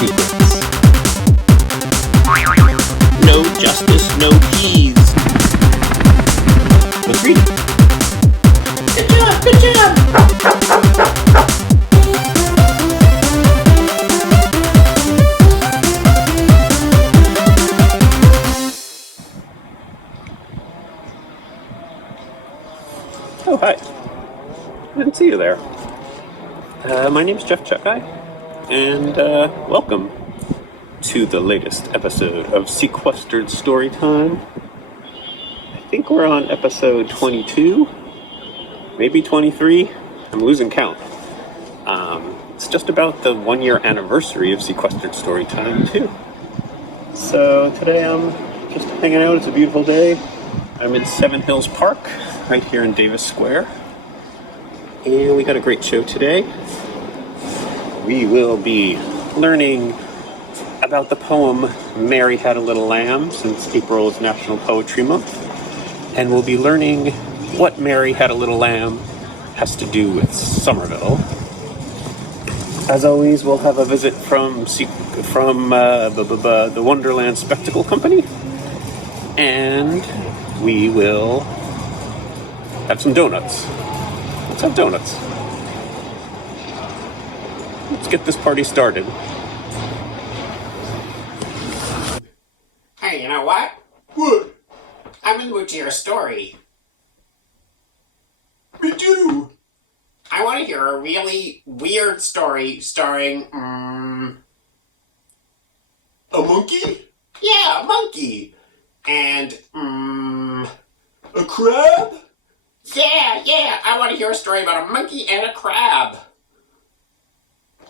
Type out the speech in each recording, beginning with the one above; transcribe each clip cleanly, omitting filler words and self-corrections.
secrets. No justice, no peas. Let's read it. Good job, good job. Oh, hi. Didn't see you there. My name's Jef Czekaj, and welcome to the latest episode of Sequestered Storytime. I think we're on episode 22, maybe 23. I'm losing count. It's just about the 1-year anniversary of Sequestered Storytime, too. So today I'm just hanging out. It's a beautiful day. I'm in Seven Hills Park, right here in Davis Square. And we got a great show today. We will be learning about the poem Mary Had a Little Lamb, since April is National Poetry Month. And we'll be learning what Mary Had a Little Lamb has to do with Somerville. As always, we'll have a visit from the Wonderland Spectacle Co. And we will have some donuts. Let's have donuts. Let's get this party started. Hey, you know what? What? I'm in the mood to hear a story. Me too. I want to hear a really weird story starring, A monkey? yeah, a monkey. And, A crab? yeah, I want to hear a story about a monkey and a crab.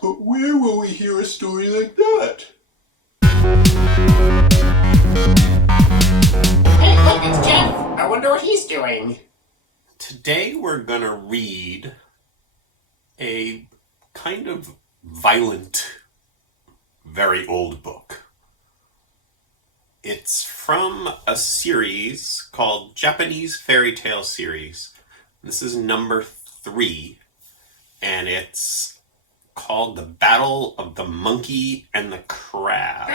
But where will we hear a story like that? Hey, look, it's Jeff. I wonder what he's doing. Today we're gonna read a kind of violent, very old book. It's from a series called Japanese Fairy Tale Series. This is number 3, and it's called The Battle of the Monkey and the Crab.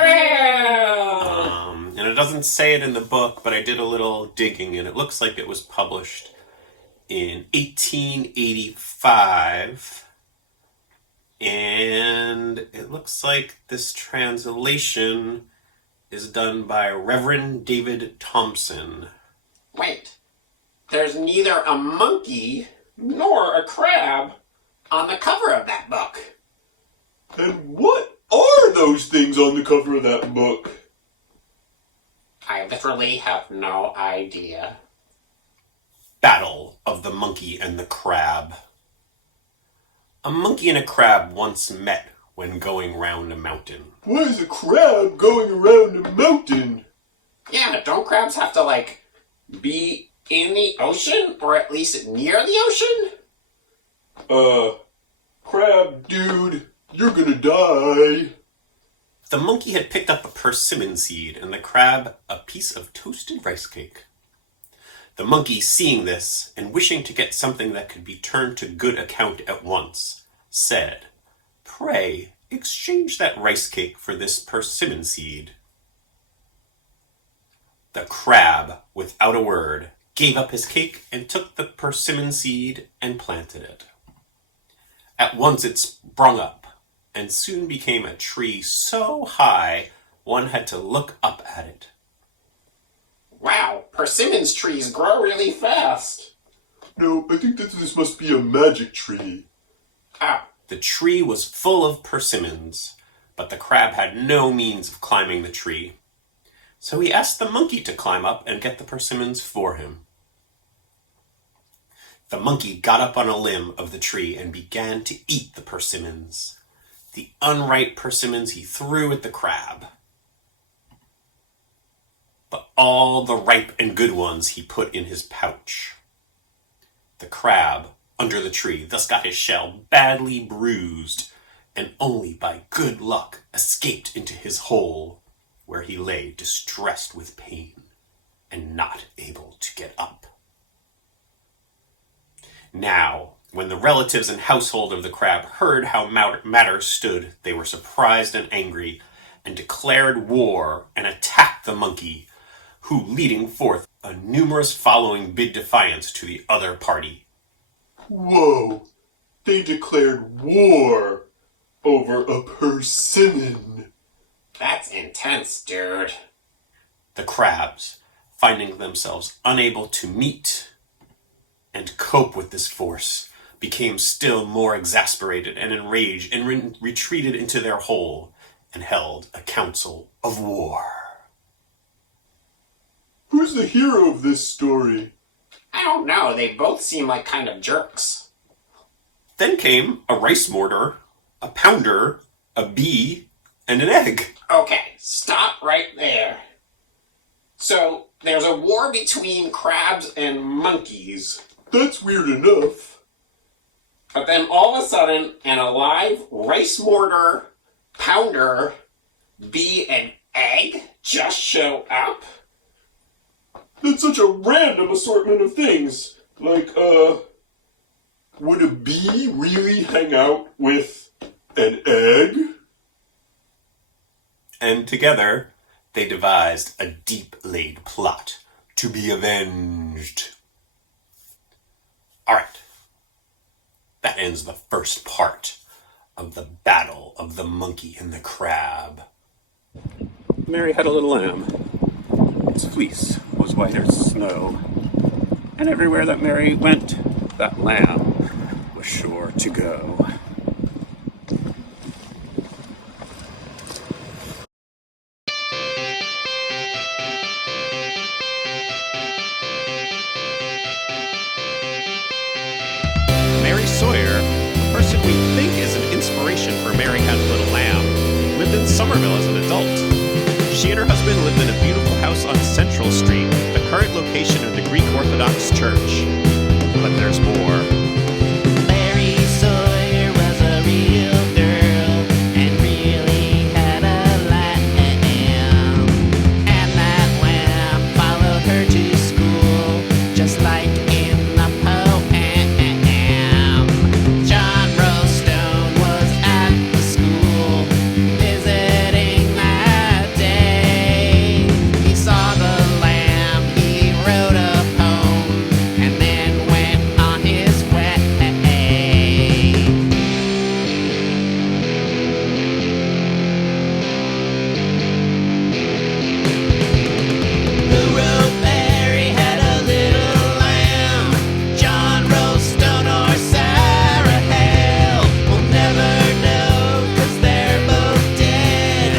And it doesn't say it in the book, but I did a little digging, and it looks like it was published in 1885. And it looks like this translation is done by Reverend David Thompson. Wait, there's neither a monkey nor a crab on the cover of that book. And what are those things on the cover of that book? I literally have no idea. Battle of the Monkey and the Crab. A monkey and a crab once met when going round a mountain. Why is a crab going around a mountain? Yeah, don't crabs have to, be in the ocean? Or at least near the ocean? Crab dude, you're gonna die. The monkey had picked up a persimmon seed and the crab a piece of toasted rice cake. The monkey, seeing this and wishing to get something that could be turned to good account at once, said, "Pray, exchange that rice cake for this persimmon seed." The crab, without a word, gave up his cake and took the persimmon seed and planted it. At once it sprung up and soon became a tree so high one had to look up at it. Wow, persimmons trees grow really fast. No, I think that this must be a magic tree. Ah, The tree was full of persimmons, but the crab had no means of climbing the tree. So he asked the monkey to climb up and get the persimmons for him. The monkey got up on a limb of the tree and began to eat the persimmons. The unripe persimmons he threw at the crab. But all the ripe and good ones he put in his pouch. The crab, under the tree, thus got his shell badly bruised, and only by good luck escaped into his hole, where he lay distressed with pain and not able to get up. Now, When the relatives and household of the crab heard how matters stood, they were surprised and angry, and declared war and attacked the monkey, who, leading forth a numerous following, bid defiance to the other party. Whoa! They declared war over a persimmon. That's intense, dude. The crabs, finding themselves unable to meet and cope with this force, became still more exasperated and enraged and retreated into their hole and held a council of war. Who's the hero of this story? I don't know, they both seem like kind of jerks. Then came a rice mortar, a pounder, a bee, and an egg. Okay, stop right there. So, there's a war between crabs and monkeys. That's weird enough. But then all of a sudden, an alive rice mortar, pounder, bee, and egg just show up? That's such a random assortment of things. Like, would a bee really hang out with an egg? And together, they devised a deep-laid plot to be avenged. All right. That ends the first part of the Battle of the Monkey and the Crab. Mary had a little lamb. Its fleece was white as snow. And everywhere that Mary went, that lamb was sure to go. Mary Sawyer, the person we think is an inspiration for Mary Had a Little Lamb, lived in Somerville as an adult. She and her husband lived in a beautiful house on Central Street, the current location of the Greek Orthodox Church. But there's more. Mary Sawyer was a real girl and really had a lamb. And that lamb followed her to school, just like in the poem. John Rowstone was at the school, visiting that day. He saw the lamb, he wrote a poem, and then went on his way. Who wrote Mary Had a Little Lamb? John Rowstone or Sarah Hale? We'll never know, 'cause they're both dead.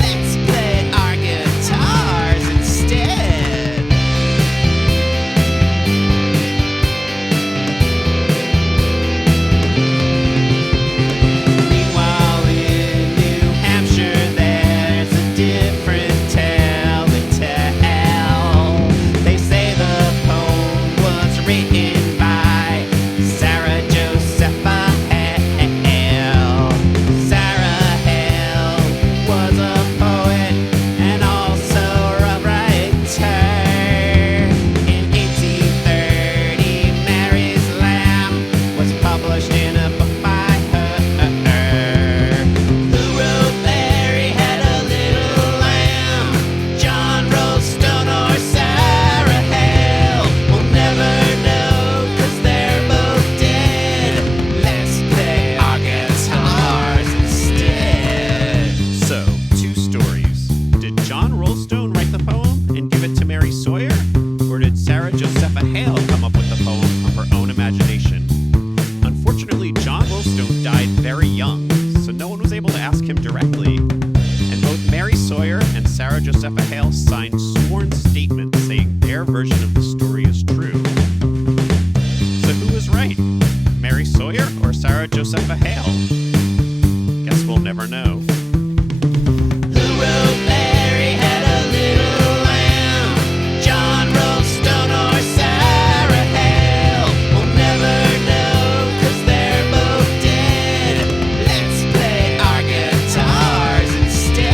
Let's play our guitars instead. Meanwhile, in New Hampshire, there's a different tale to tell. They say the poem was written by Sarah Josepha Hale. Sarah Hale was a poet and also a writer. In 1830, Mary's Lamb was published in a book by her. Who wrote Mary Had a Little Lamb? John Rowstone or Sarah Hale? We'll never know, 'cause they're both dead. Let's play our guitars instead. So, two stories. Did John Rowstone write the poem and give it to Mary Sawyer? Or did Sarah Josepha Hale come up with the poem from her own imagination? Unfortunately, John Rowstone died very young, so no one was able to ask him directly. And both Mary Sawyer and Sarah Josepha Hale signed sworn statements saying their version of the story is true. So who was right? Mary Sawyer or Sarah Josepha Hale? Guess we'll never know. Who wrote Mary Had a Little Lamb? John Rowstone or Sarah Hale? We'll never know, 'cause they're both dead. Let's play our guitars instead.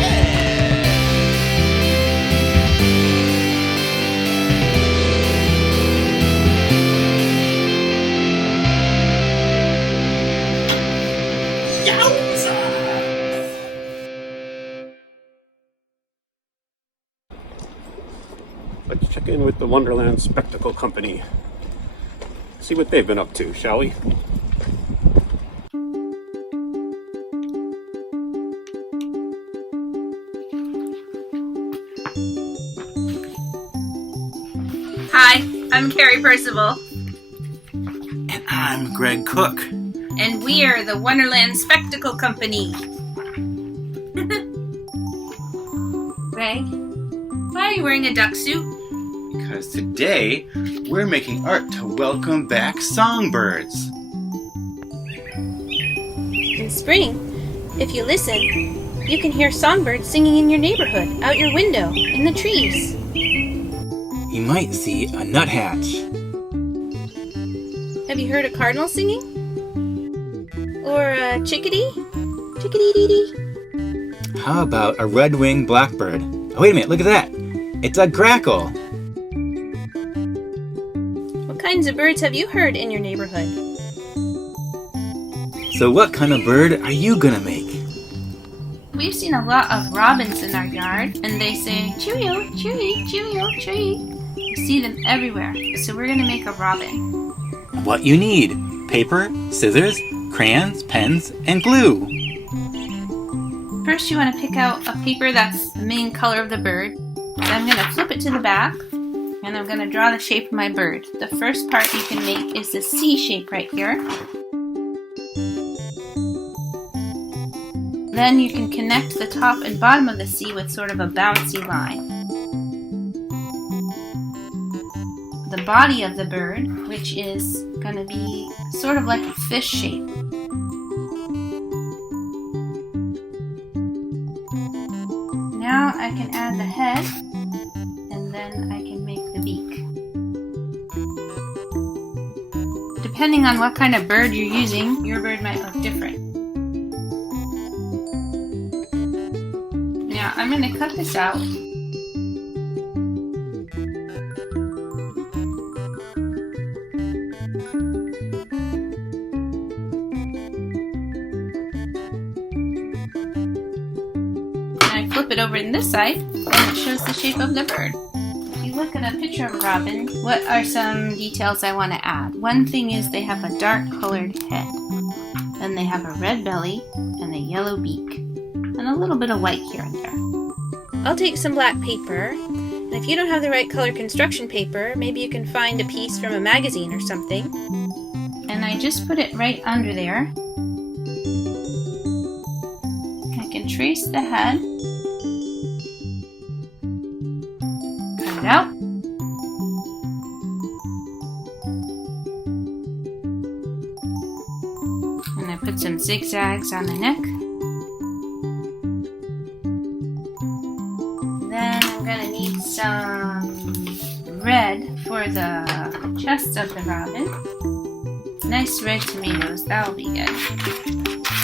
Let's check in with the Wonderland Spectacle Company. See what they've been up to, shall we? Hi, I'm Carrie Percival, And I'm Greg Cook. and we're the Wonderland Spectacle Company. Greg, why are you wearing a duck suit? Because today we're making art to welcome back songbirds. In spring, if you listen, you can hear songbirds singing in your neighborhood, out your window, in the trees. You might see a nuthatch. Have you heard a cardinal singing? Or a chickadee? Chickadee-dee-dee. How about a red-winged blackbird? Oh, wait a minute, look at that. It's a grackle. What kinds of birds have you heard in your neighborhood? So what kind of bird are you gonna make? We've seen a lot of robins in our yard, and they say, cheerio, cheery, cheerio, cheery. We see them everywhere, so we're gonna make a robin. What you need: paper, scissors, crayons, pens, and glue. First, you want to pick out a paper that's the main color of the bird. Then I'm gonna flip it to the back, and I'm gonna draw the shape of my bird. The first part you can make is the C shape right here. Then you can connect the top and bottom of the C with sort of a bouncy line. The body of the bird, which is going to be sort of like a fish shape. Now I can add the head, and then I can make the beak. Depending on what kind of bird you're using, your bird might look different. Now I'm going to cut this out. Flip it over in this side, and it shows the shape of the bird. If you look at a picture of a robin, what are some details I want to add? One thing is they have a dark colored head. Then they have a red belly and a yellow beak. And a little bit of white here and there. I'll take some black paper, and if you don't have the right color construction paper, maybe you can find a piece from a magazine or something. And I just put it right under there. I can trace the head. Cut it out. And I put some zigzags on the neck. Then I'm gonna need some red for the chest of the robin. Nice red tomatoes, that'll be good.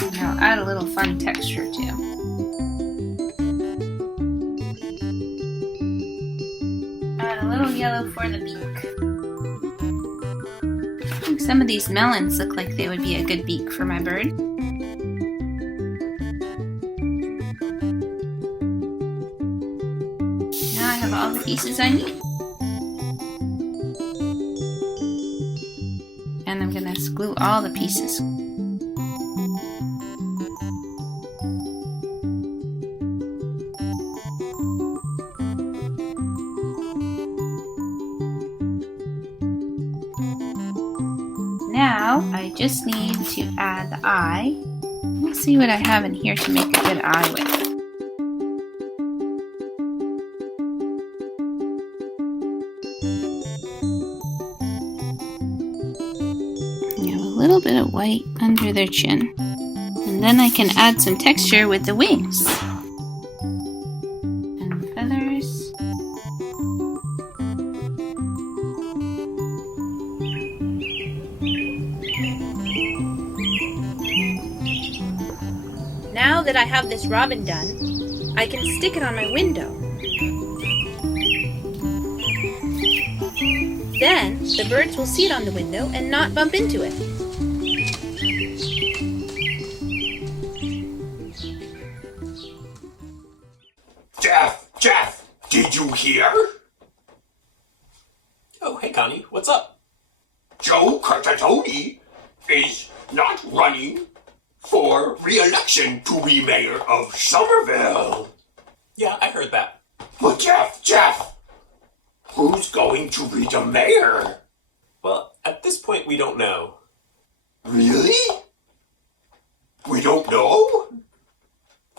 And I'll add a little fun texture too. Add a little yellow for the beak. I think some of these melons look like they would be a good beak for my bird. Now I have all the pieces I need. And I'm gonna glue all the pieces. Now I just need to add the eye. Let's see what I have in here to make a good eye with. You have a little bit of white under their chin. And then I can add some texture with the wings. And feathers. Now that I have this robin done, I can stick it on my window. Then, the birds will see it on the window and not bump into it. Jeff, did you hear? Oh, hey Connie, what's up? Joe Cartatoni is not running for re-election to be mayor of Somerville. Yeah, I heard that. But Jeff, who's going to be the mayor? Well, at this point we don't know. Really? We don't know?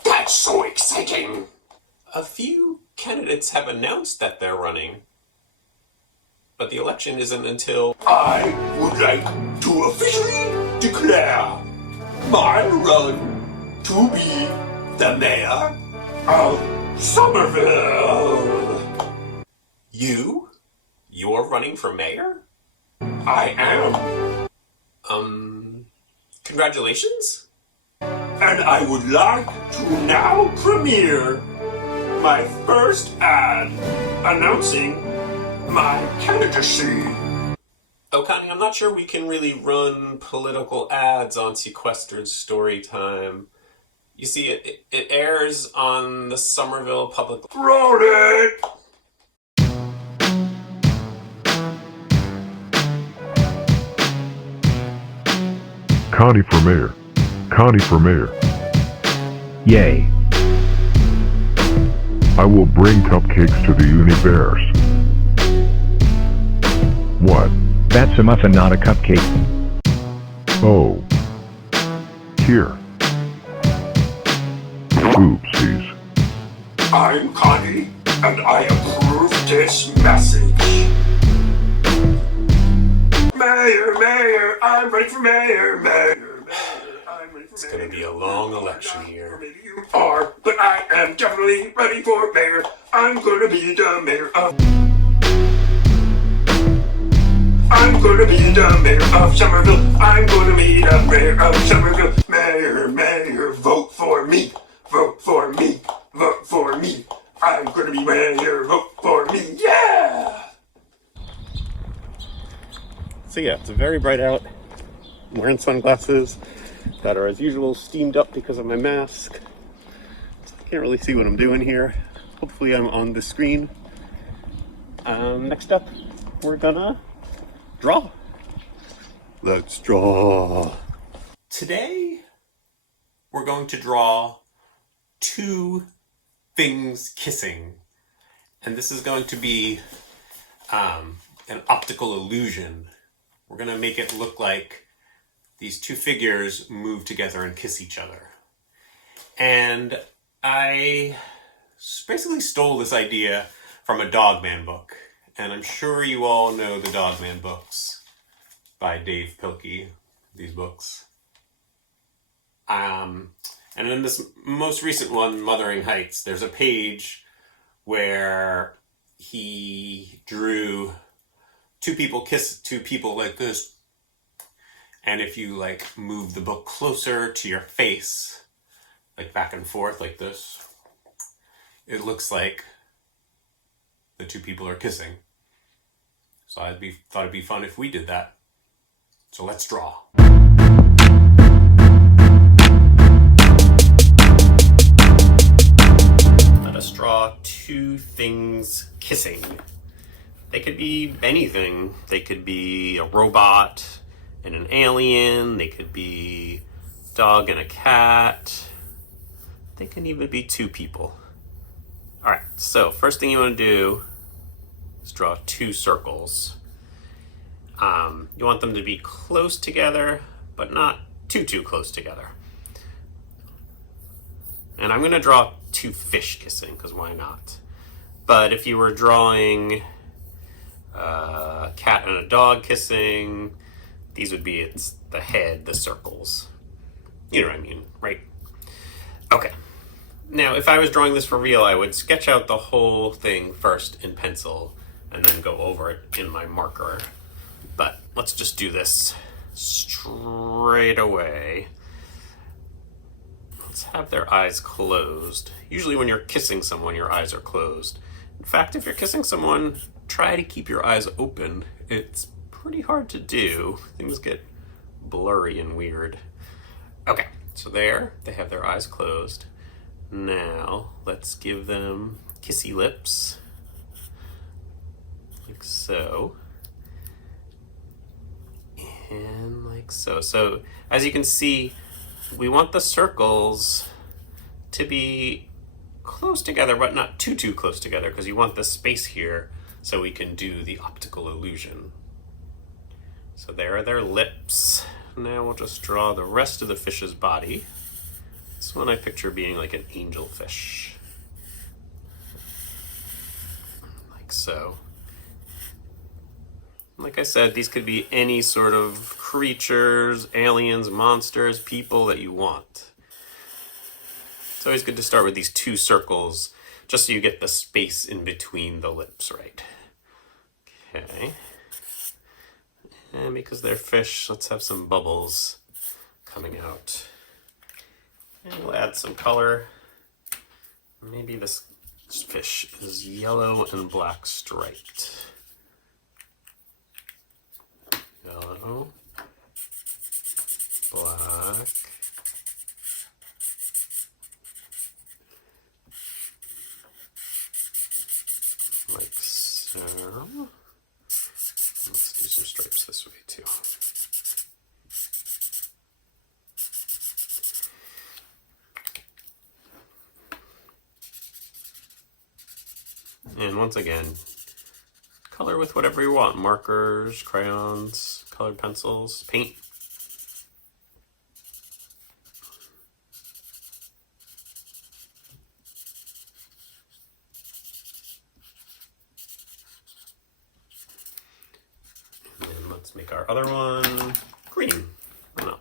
That's so exciting. A few candidates have announced that they're running, but the election isn't until... I would like to officially declare my run to be the mayor of Somerville. You're running for mayor? I am. Congratulations? And I would like to now premiere my first ad announcing my candidacy. Oh, Connie, I'm not sure we can really run political ads on Sequestered Storytime. You see, it airs on the Somerville Public... Roll it! Connie for mayor. Connie for mayor. Yay. I will bring cupcakes to the Universe. What? That's a muffin, not a cupcake. Oh. Here. Oopsies. I'm Connie, and I approve this message. Mayor, I'm ready for mayor, I'm ready for It's gonna be a long election year. Maybe you are, but I am definitely ready for mayor. I'm gonna be the mayor of... I'm gonna be the mayor of Somerville. I'm gonna be the mayor of Somerville. Mayor, vote for me. Vote for me. Vote for me. I'm gonna be mayor. Vote for me. Yeah! So yeah, it's very bright out. I'm wearing sunglasses that are, as usual, steamed up because of my mask. So I can't really see what I'm doing here. Hopefully I'm on the screen. Next up, we're gonna draw. Let's draw. Today, we're going to draw two things kissing. And this is going to be an optical illusion. We're going to make it look like these two figures move together and kiss each other. And I basically stole this idea from a Dogman book. And I'm sure you all know the Dogman books by Dave Pilkey, these books. And in this most recent one, Mothering Heights, there's a page where he drew two people kiss two people like this. And if you like move the book closer to your face, like back and forth like this, it looks like the two people are kissing. So thought it'd be fun if we did that. So let's draw. Let us draw two things kissing. They could be anything. They could be a robot and an alien. They could be a dog and a cat. They can even be two people. All right, so first thing you want to do is draw two circles. You want them to be close together, but not too close together. And I'm going to draw two fish kissing, because why not? But if you were drawing a cat and a dog kissing, these would be the head, the circles. You know what I mean, right? Okay. Now, if I was drawing this for real, I would sketch out the whole thing first in pencil and then go over it in my marker. But let's just do this straight away. Let's have their eyes closed. Usually when you're kissing someone, your eyes are closed. In fact, if you're kissing someone, try to keep your eyes open. It's pretty hard to do. Things get blurry and weird. Okay, so there, they have their eyes closed. Now, let's give them kissy lips. Like so. And like so. So as you can see, we want the circles to be close together, but not too close together, because you want the space here so we can do the optical illusion. So there are their lips. Now we'll just draw the rest of the fish's body. This one I picture being like an angelfish. Like so. Like I said, these could be any sort of creatures, aliens, monsters, people that you want. It's always good to start with these 2 circles, just so you get the space in between the lips right. Okay. And because they're fish, let's have some bubbles coming out. And we'll add some color. Maybe this fish is yellow and black striped. Yellow, black, like so. Let's do some stripes this way too. And once again, color with whatever you want. Markers, crayons, colored pencils, paint. And then let's make our other one green. Why not?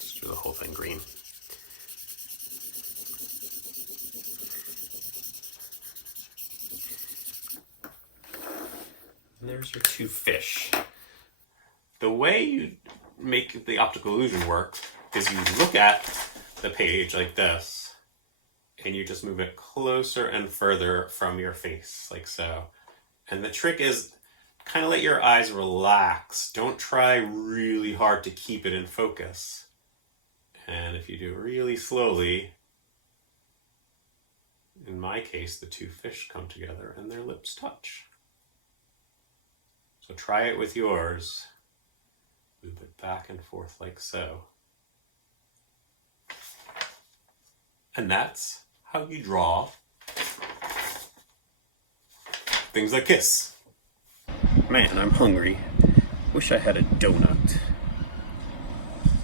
Just do the whole thing green. And there's your 2 fish. The way you make the optical illusion work is you look at the page like this, and you just move it closer and further from your face, like so. And the trick is kind of let your eyes relax. Don't try really hard to keep it in focus. And if you do it really slowly, in my case, the 2 fish come together and their lips touch. So try it with yours. Move it back and forth like so. And that's how you draw things that kiss. Man, I'm hungry. Wish I had a donut.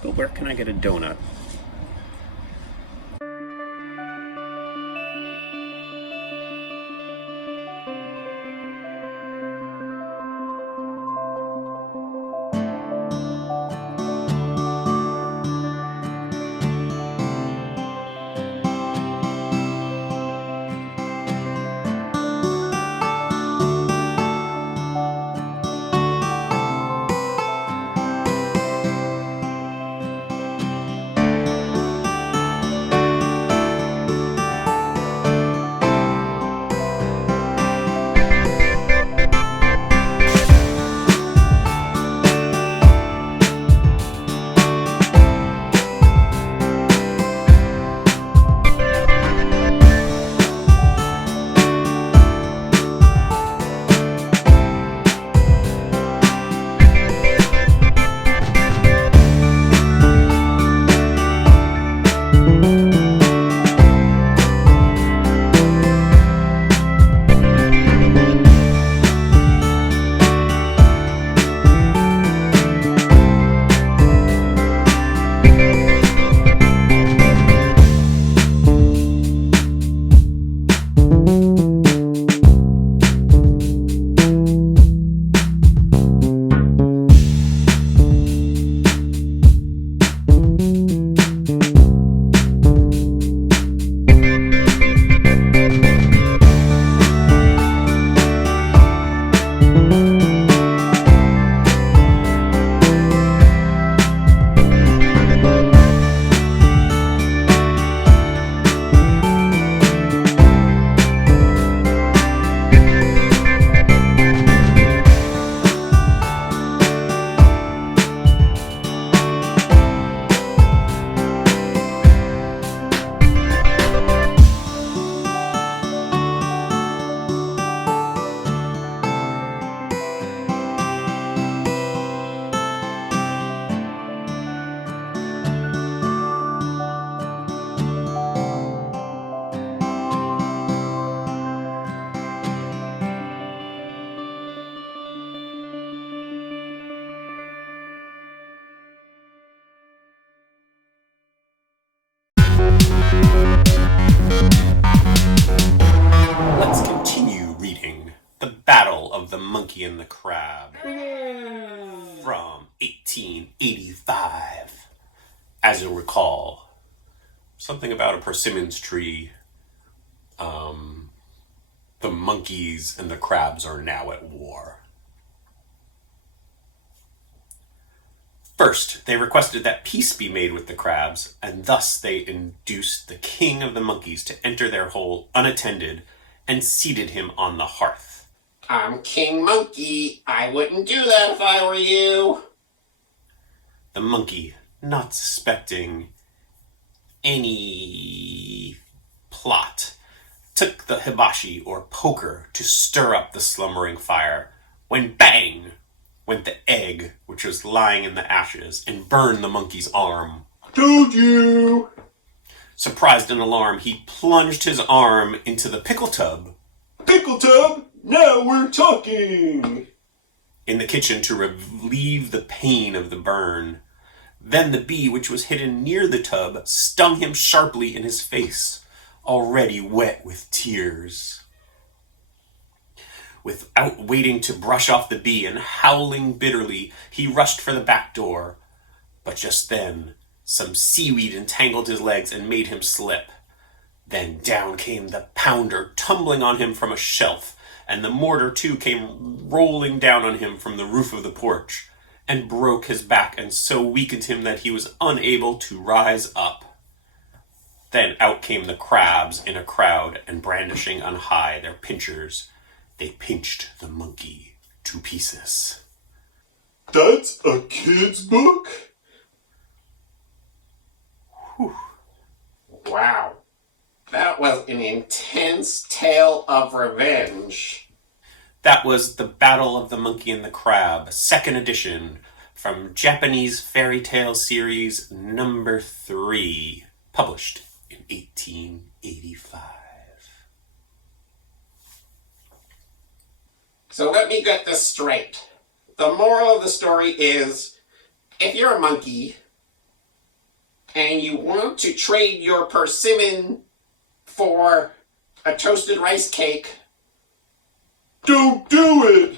But where can I get a donut? Monkey and the Crab from 1885. As you'll recall, something about a persimmons tree. The monkeys and the crabs are now at war. First, they requested that peace be made with the crabs, and thus they induced the king of the monkeys to enter their hole unattended and seated him on the hearth. I'm King Monkey. I wouldn't do that if I were you. The monkey, not suspecting any plot, took the hibachi or poker to stir up the slumbering fire, when bang went the egg which was lying in the ashes and burned the monkey's arm. Told you! Surprised and alarmed, he plunged his arm into the pickle tub Pickle tub, now we're talking! in the kitchen to relieve the pain of the burn. Then the bee which was hidden near the tub stung him sharply in his face, already wet with tears. Without waiting to brush off the bee and howling bitterly, he rushed for the back door. But just then, some seaweed entangled his legs and made him slip. Then down came the pounder, tumbling on him from a shelf, and the mortar too came rolling down on him from the roof of the porch, and broke his back and so weakened him that he was unable to rise up. Then out came the crabs in a crowd, and brandishing on high their pincers, they pinched the monkey to pieces. That's a kid's book? Whew. Wow. That was an intense tale of revenge. That was The Battle of the Monkey and the Crab, 2nd edition, from Japanese Fairy Tale Series number 3, published in 1885. So let me get this straight. The moral of the story is, if you're a monkey and you want to trade your persimmon for a toasted rice cake, Don't do it!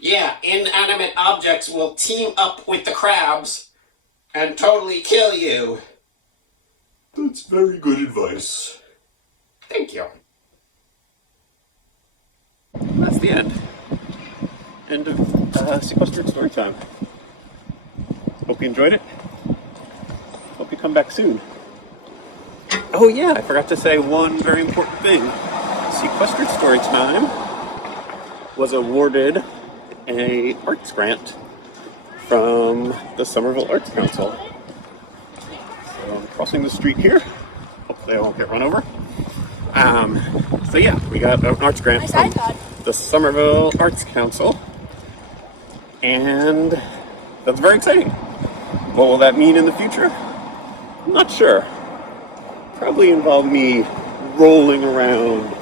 yeah, inanimate objects will team up with the crabs and totally kill you. That's very good advice. Thank you. That's the end. End of Sequestered Storytime. Hope you enjoyed it. Hope you come back soon. Oh yeah, I forgot to say one very important thing. Sequestered Storytime was awarded an arts grant from the Somerville Arts Council. So I'm crossing the street here. Hopefully I won't get run over. So yeah, we got an arts grant from the Somerville Arts Council, and that's very exciting. What will that mean in the future? I'm not sure. Probably involve me rolling around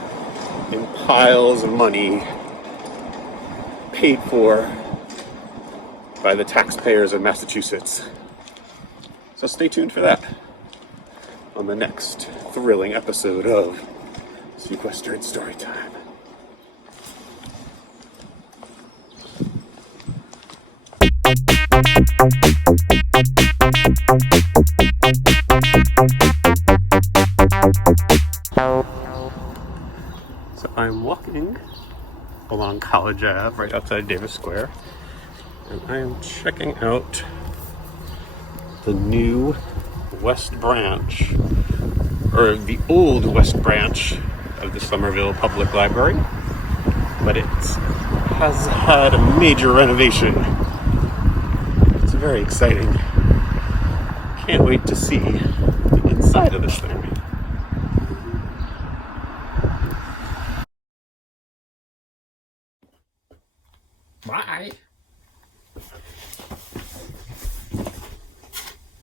in piles of money paid for by the taxpayers of Massachusetts. So stay tuned for that on the next thrilling episode of Sequestered Storytime. So I'm walking along College Ave right outside Davis Square, and I am checking out the new West Branch, or the old West Branch of the Somerville Public Library, but it has had a major renovation. It's very exciting. Can't wait to see the inside of this thing. Bye.